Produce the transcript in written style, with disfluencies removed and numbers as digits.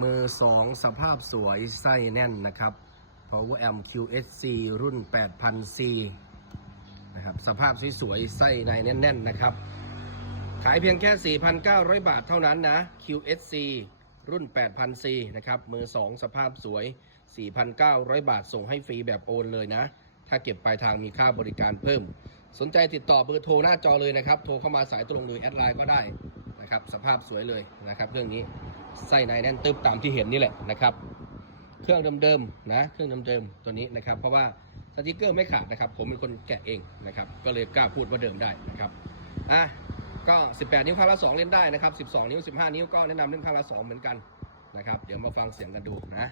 มือ2สภาพสวยไส้แน่นนะครับ Power Amp QSC รุ่น 8,000C นะครับสภาพสวยๆไส้ในแน่นๆนะครับขายเพียงแค่ 4,900 บาทเท่านั้นนะ QSC รุ่น 8,000C นะครับมือ2สภาพสวย 4,900 บาทส่งให้ฟรีแบบโอนเลยนะถ้าเก็บปลายทางมีค่าบริการเพิ่มสนใจติดต่อเบอร์โทรหน้าจอเลยนะครับโทรเข้ามาสายตรงหรือแอดไลน์ก็ได้นะครับสภาพสวยเลยนะครับเครื่องนี้ไส้ในแน่นตึ๊บตามที่เห็นนี่แหละนะครับเครื่องเดิมๆนะเครื่องเดิมๆตัวนี้นะครับเพราะว่าสติกเกอร์ไม่ขาดนะครับผมเป็นคนแกะเองนะครับก็เลยกล้าพูดว่าเดิมได้นะครับก็18นิ้วข้างละ2เล่นได้นะครับ12นิ้ว15นิ้วก็แนะนำเล่นข้างละ2เหมือนกันนะครับเดี๋ยวมาฟังเสียงกันดูนะ